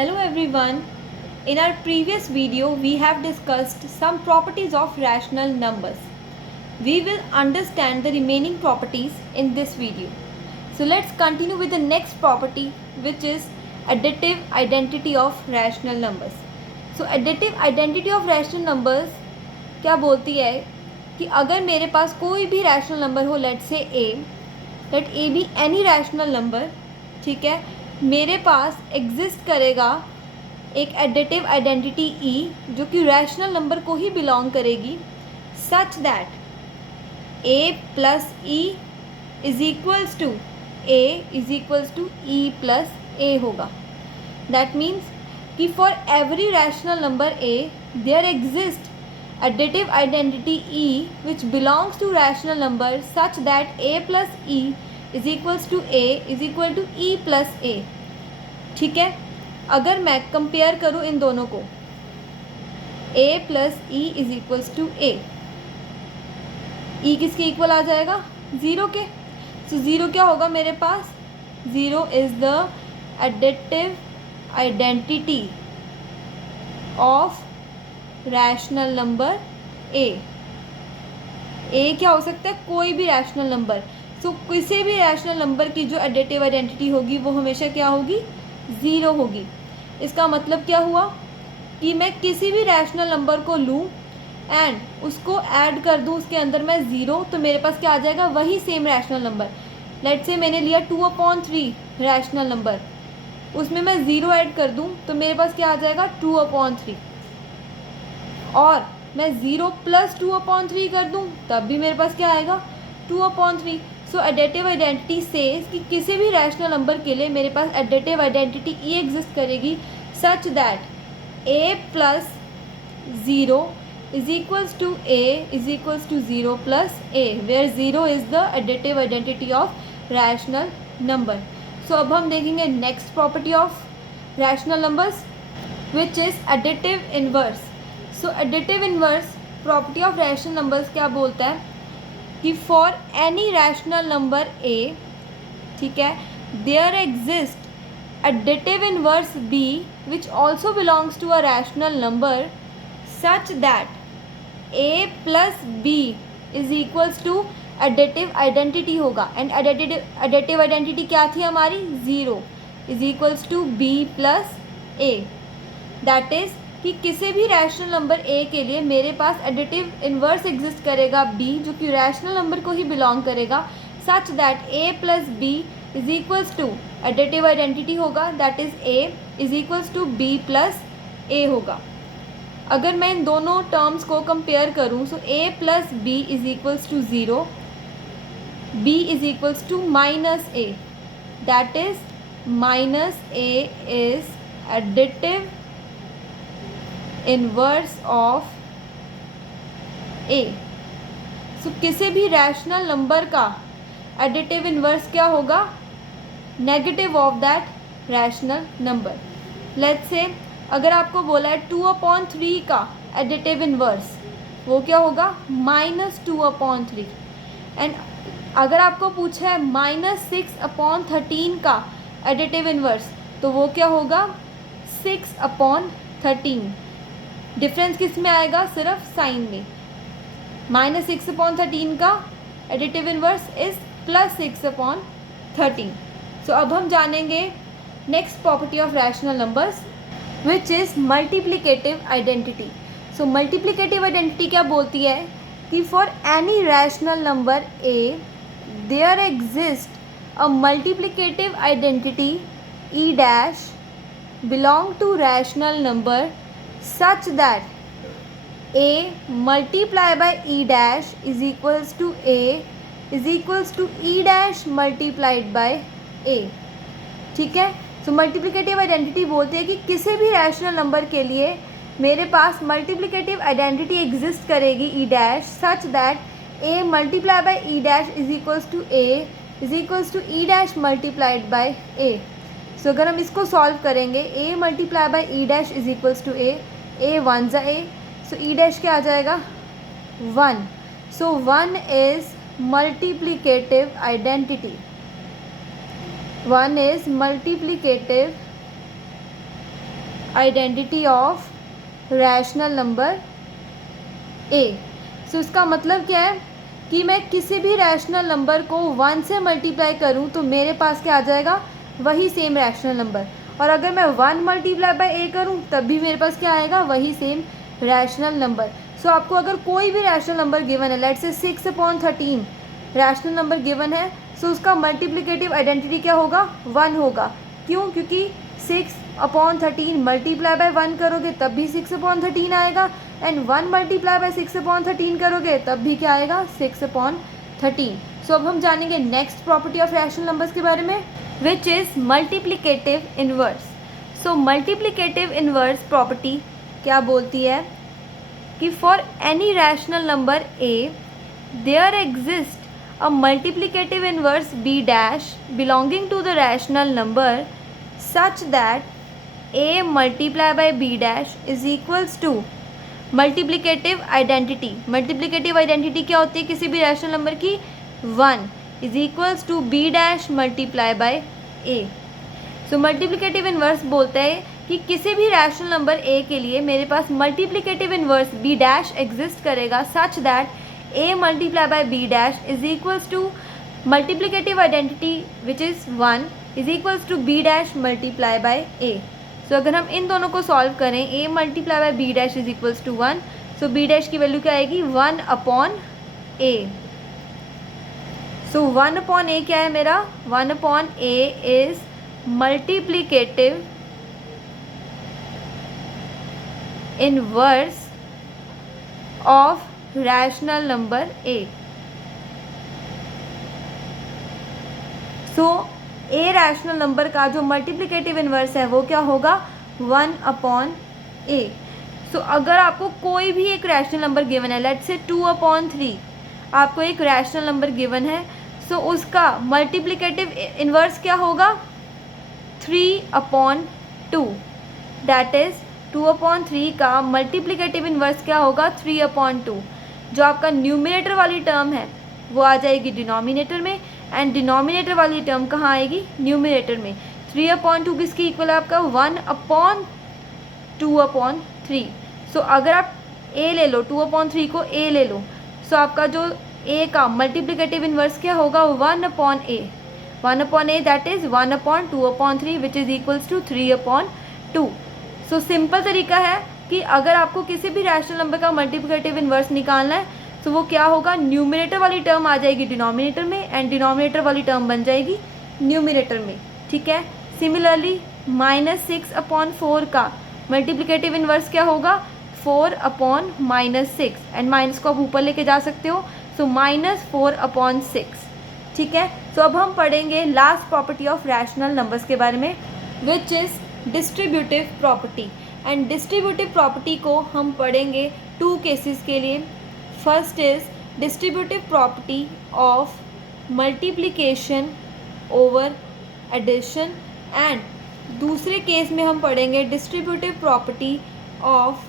Hello everyone. In our previous video, we have discussed some properties of rational numbers. We will understand the remaining properties in this video. So let's continue with the next property, which is additive identity of rational numbers. So additive identity of rational numbers क्या बोलती है कि अगर मेरे पास कोई भी rational number हो, लेट से let A B any rational number, ठीक है, मेरे पास एग्जिस्ट करेगा एक एडिटिव आइडेंटिटी ई जो कि रैशनल नंबर को ही बिलोंग करेगी, such that A plus E is equals to E plus A होगा. दैट मीन्स कि for every rational number A there exist additive identity E which belongs to rational number such that A plus E is equals to A is equal to E plus A. ठीक है, अगर मैं compare करूँ इन दोनों को, A plus E is equals to A, E किसके equal आ जाएगा? ज़ीरो के. सो ज़ीरो क्या होगा मेरे पास? Zero is the additive identity of rational number A क्या हो सकता है? कोई भी रैशनल नंबर. सो किसी भी रैशनल नंबर की जो एडिटिव आइडेंटिटी होगी वो हमेशा क्या होगी? ज़ीरो होगी. इसका मतलब क्या हुआ कि मैं किसी भी रैशनल नंबर को लूँ एंड उसको ऐड कर दूँ उसके अंदर मैं ज़ीरो, तो मेरे पास क्या आ जाएगा? वही सेम रैशनल नंबर. लेट से मैंने लिया 2/3 रैशनल नंबर, उसमें मैं ज़ीरो ऐड कर दूँ तो मेरे पास क्या आ जाएगा? 2/3. और मैं 0 प्लस 2/3 कर दूँ तब भी मेरे पास क्या आएगा? 2/3. सो एडिटिव आइडेंटिटी सेज कि किसी भी रैशनल नंबर के लिए मेरे पास एडिटिव आइडेंटिटी ई एग्जिस्ट करेगी such that A plus 0 is equals to A is equals to 0 plus A, where 0 is the additive identity of rational number. So अब हम देखेंगे next property of rational numbers which is additive inverse. So additive inverse property of rational numbers क्या बोलता है कि for any rational number A, ठीक है, there exist additive inverse B which also belongs to a rational number such that A plus B is equals to additive identity होगा. And additive identity क्या थी हमारी? Zero is equals to B plus A. That is कि किसी भी rational number A के लिए मेरे पास एडिटिव इन्वर्स एग्जिस्ट करेगा बी जो कि रैशनल नंबर को ही बिलोंग करेगा such that A plus B is equals to additive identity होगा, that is A is equals to B plus A होगा. अगर मैं इन दोनों टर्म्स को कंपेयर करूँ, so A plus B is equals to zero, B is equals to minus A, that is minus A is additive inverse of A. So किसी भी rational number का एडिटिव इनवर्स क्या होगा? Negative of that rational number. Let's say अगर आपको बोला है 2/3 का एडिटिव इनवर्स, वो क्या होगा? -2/3. एंड अगर आपको पूछा है -6/13 का एडिटिव इनवर्स, तो वो क्या होगा? 6/13. डिफरेंस किस में आएगा? सिर्फ साइन में. -6/13 का एडिटिव इनवर्स इज +6/13. सो अब हम जानेंगे next property of rational numbers which is multiplicative identity. So multiplicative identity क्या बोलती है कि for any rational number A there exist a multiplicative identity E dash belong to rational number such that a multiply by e dash is equals to a is equals to e dash multiplied by a. ठीक है, सो multiplicative identity बोलते हैं कि किसी भी rational number के लिए मेरे पास मल्टीप्लिकेटिव आइडेंटिटी एग्जिस्ट करेगी E dash such that a multiply by E dash is equals to a is equals to E dash multiplied by a. So अगर हम इसको सॉल्व करेंगे, a multiply by E dash is equals to a 1 ज़ा a, so E dash क्या आ जाएगा? 1. So 1 is multiplicative identity. 1 is multiplicative identity of rational number A. So इसका मतलब क्या है कि मैं किसी भी रैशनल नंबर को 1 से मल्टीप्लाई करूं तो मेरे पास क्या आ जाएगा, वही सेम रैशनल नंबर। और अगर मैं 1 मल्टीप्लाई बाय ए करूं तब भी मेरे पास क्या आएगा, वही सेम रैशनल नंबर। सो आपको अगर कोई भी रैशनल नंबर गिवन है, let's say 6/13 rational number given है, सो उसका मल्टीप्लिकेटिव आइडेंटिटी क्या होगा, 1 होगा। क्यों? क्योंकि 6/13 मल्टीप्लाई बाय 1 करोगे तब भी 6/13 आएगा, एंड 1 मल्टीप्लाई बाय 6/13 करोगे तब भी क्या आएगा, 6/13। सो अब हम जानेंगे next property of rational numbers के बारे में, which is multiplicative inverse. So multiplicative inverse property क्या बोलती है कि for any rational number A there exist a multiplicative inverse b dash belonging to the rational number such that a multiplied by b dash is equals to multiplicative identity। multiplicative identity क्या होती है किसी भी rational number की, 1 is equals to b dash multiply by a। So multiplicative inverse बोलता है कि किसी भी रैशनल नंबर a के लिए मेरे पास multiplicative inverse b dash exist करेगा such that a multiplied by b dash is equals to multiplicative identity which is 1 is equals to b dash multiplied by a। So अगर हम इन दोनों को solve करें, a multiplied by b dash is equals to 1, so b dash की value क्या आएगी, 1/a। सो 1/a क्या है मेरा, 1/a is multiplicative inverse of rational number A. So a rational number का जो मल्टीप्लिकेटिव इन्वर्स है वो क्या होगा, 1/a। सो अगर आपको कोई भी एक रैशनल नंबर गिवन है, लेट्स से 2/3 आपको एक रैशनल नंबर गिवन है, सो उसका मल्टीप्लिकेटिव इन्वर्स क्या होगा, 3/2। दैट इज 2/3 का मल्टीप्लिकेटिव इन्वर्स क्या होगा, 3/2। जो आपका न्यूमिनेटर वाली टर्म है वो आ जाएगी डिनोमिनेटर में, एंड डिनोमिनेटर वाली टर्म कहाँ आएगी, न्यूमिनेटर में। 3/2 किसकी इक्वल है आपका, 1/2/3। सो अगर आप a ले लो, 2/3 को a ले लो, सो आपका जो a का मल्टीप्लिकेटिव इन्वर्स क्या होगा, 1/a। 1/a that is 1/2/3 which is equals to 3/2। So simple तरीका है कि अगर आपको किसी भी रैशनल नंबर का मल्टीप्लिकेटिव इन्वर्स निकालना है तो वो क्या होगा, न्यूमिनेटर वाली टर्म आ जाएगी डिनोमिनेटर में, एंड डिनोमिनेटर वाली टर्म बन जाएगी न्यूमिनेटर में। ठीक है, सिमिलरली -6/4 का मल्टीप्लिकेटिव इन्वर्स क्या होगा, 4/-6, एंड माइनस को आप ऊपर लेके जा सकते हो, सो -4/6। ठीक है, तो अब हम पढ़ेंगे last property of rational numbers के बारे में, which is distributive property. And distributive property को हम पढ़ेंगे 2 केसेस के लिए। First is distributive property of multiplication over addition, and दूसरे केस में हम पढ़ेंगे distributive property of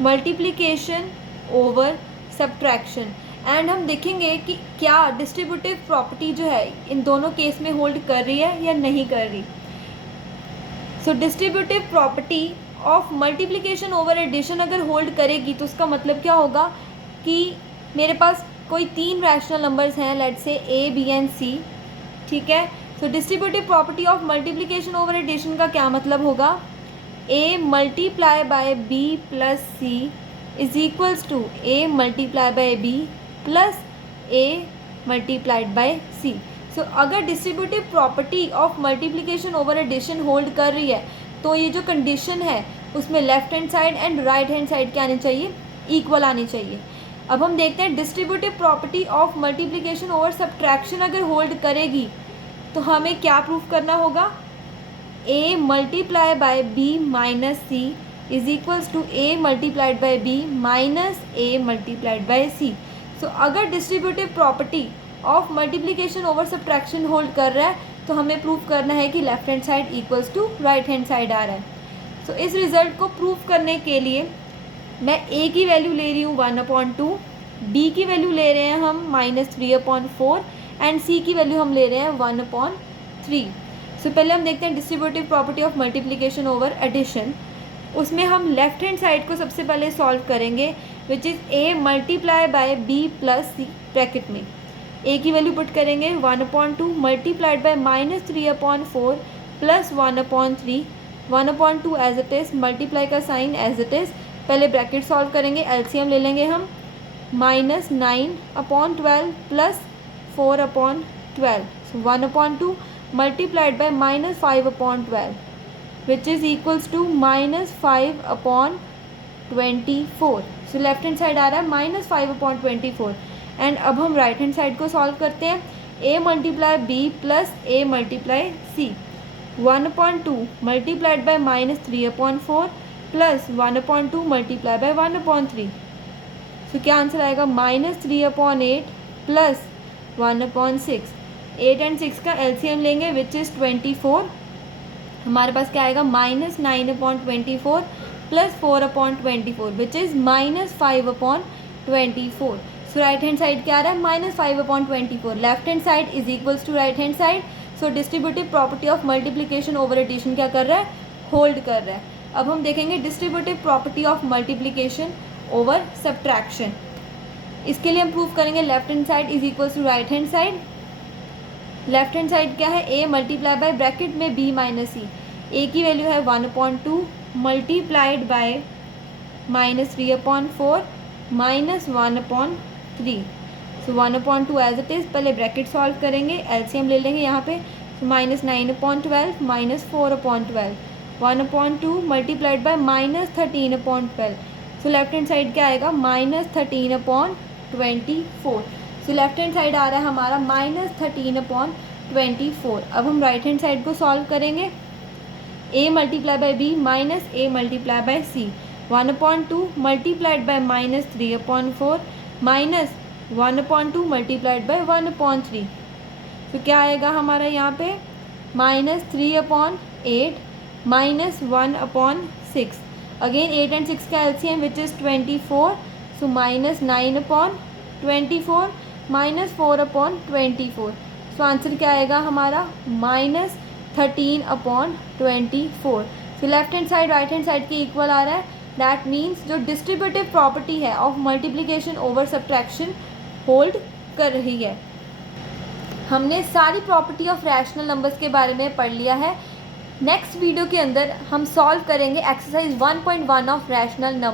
multiplication over subtraction. And हम देखेंगे कि क्या डिस्ट्रीब्यूटिव प्रॉपर्टी जो है इन दोनों केस में होल्ड कर रही है या नहीं कर रही। So distributive property of multiplication over addition अगर होल्ड करेगी तो उसका मतलब क्या होगा कि मेरे पास कोई 3 रैशनल नंबर्स हैं, let's say a, b and c। ठीक है, so distributive property of multiplication over addition का क्या मतलब होगा, a multiply by b plus c is equals to a multiply by b plus a multiplied by c। So अगर distributive property of multiplication over addition hold कर रही है तो ये जो कंडीशन है उसमें left hand side and right hand side क्या आनी चाहिए, इक्वल आनी चाहिए। अब हम देखते हैं distributive property of multiplication over subtraction अगर होल्ड करेगी तो हमें क्या प्रूफ करना होगा, a multiply by b minus c is equals to a multiplied by b minus a multiplied by c। So अगर distributive property of multiplication over subtraction hold कर रहा है तो हमें प्रूफ करना है कि left hand side equals to right hand side आ रहा है। सो इस रिज़ल्ट को प्रूफ करने के लिए मैं a की वैल्यू ले रही हूँ 1/2, b की वैल्यू ले रहे हैं हम -3/4 एंड c की वैल्यू हम ले रहे हैं 1/3। सो पहले हम देखते हैं distributive property of multiplication over addition. उसमें हम लेफ्ट हैंड साइड को सबसे पहले सॉल्व करेंगे, which is A multiply by B plus C. Bracket में ए की वैल्यू पुट करेंगे 1/2 multiplied by -3/4 plus 1/3, 1/2 as it is, multiply का साइन एज इट इज़। पहले ब्रैकेट सॉल्व करेंगे, एलसीएम ले लेंगे हम, -9/12 plus 4/12, so 1/2 multiplied by -5/12 which is equals to -5/24। So left hand side आ रहा है -5/24। एंड अब हम राइट हैंड साइड को सॉल्व करते हैं, a multiply b plus a multiply c, 1/2 multiplied by -3/4 plus 1/2 multiply by 1/3। सो क्या आंसर आएगा, -3/8 प्लस 1/6। 8 एंड 6 का एलसीएम लेंगे विच इज़ 24। हमारे पास क्या आएगा, -9/24 plus 4/24 which is -5/24। So right hand side क्या आ रहा है, -5/24। Left hand side is equals to right hand side. So distributive property of multiplication over addition क्या कर रहा है, होल्ड कर रहा है। अब हम देखेंगे distributive property of multiplication over subtraction. इसके लिए हम प्रूव करेंगे left hand side is equals to right hand side. Left hand side क्या है, a मल्टीप्लाई बाय ब्रैकेट में b माइनस सी। a की वैल्यू है 1/2 multiplied by -3/4 minus 1/3, so 1/2 as it is. पहले ब्रैकेट सॉल्व करेंगे, LCM ले लेंगे यहाँ पे, so -9/12 minus 4/12, 1/2 multiplied by -13/12। So left hand side क्या आएगा, -13/24। सो लेफ्ट हैंड साइड आ रहा है हमारा -13/24। अब हम राइट हैंड साइड को सॉल्व करेंगे, a multiply by b minus a multiply bye c, 1/2 multiplied by -3/4 minus 1/2 multiplied bye 1/3। तो क्या आएगा हमारा यहाँ पे, -3/8 माइनस 1/6। अगेन 8 एंड 6 का LCM which is 24, so -9/24 minus 4/24। So answer क्या आएगा हमारा, -13/24। सो left hand side right hand side के इक्वल आ रहा है। दैट मीन्स जो डिस्ट्रीब्यूटिव प्रॉपर्टी है of multiplication over subtraction hold कर रही है। हमने सारी प्रॉपर्टी ऑफ रैशनल नंबर्स के बारे में पढ़ लिया है। नेक्स्ट वीडियो के अंदर हम सॉल्व करेंगे एक्सरसाइज 1.1 ऑफ रैशनल नंबर।